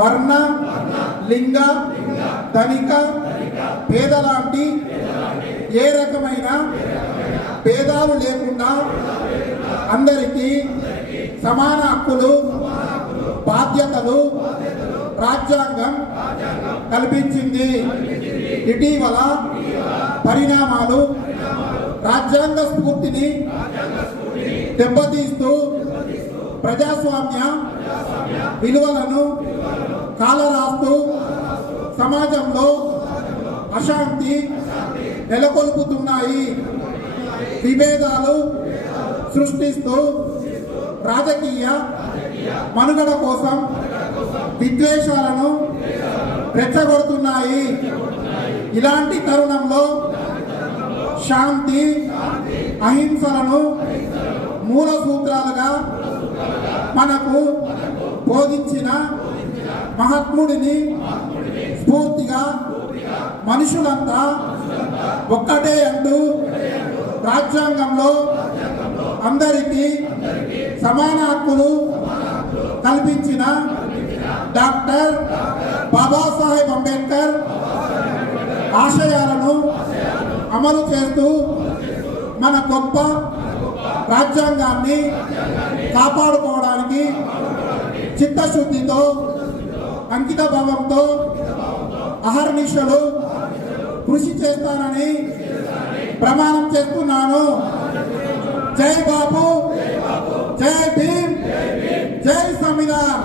వర్ణ, లింగ, ధనిక, పేద లాంటి ఏ రకమైన భేదాలు లేకుండా అందరికీ సమాన హక్కులు, బాధ్యతలు రాజ్యాంగం కల్పించింది. ఇటీవల పరిణామాలు రాజ్యాంగ స్ఫూర్తిని దెబ్బతీస్తూ ప్రజాస్వామ్య విలువలను కాలరాస్తూ సమాజంలో అశాంతి నెలకొల్పుతున్నాయి. విభేదాలు సృష్టిస్తూ రాజకీయ మనుగడ కోసం విద్వేషాలను రెచ్చగొడుతున్నాయి. ఇలాంటి తరుణంలో శాంతి, అహింసలను మూల సూత్రాలుగా మనకు బోధించిన మహాత్ముడిని స్ఫూర్తిగా మనుషులంతా ఒక్కటే అంటూ రాజ్యాంగంలో అందరికీ సమాన హక్కులు కల్పించిన డాక్టర్ బాబాసాహెబ్ అంబేద్కర్ ఆశయాలను అమలు చేస్తూ మన గొప్ప రాజ్యాంగాన్ని కాపాడుకోవడానికి చిత్తశుద్ధితో, అంకిత భావంతో అహర్నిశలు కృషి చేస్తానని ప్రమాణం చేస్తున్నాను. జై బాపు, జై భీమ్, జై సంవిధాన్.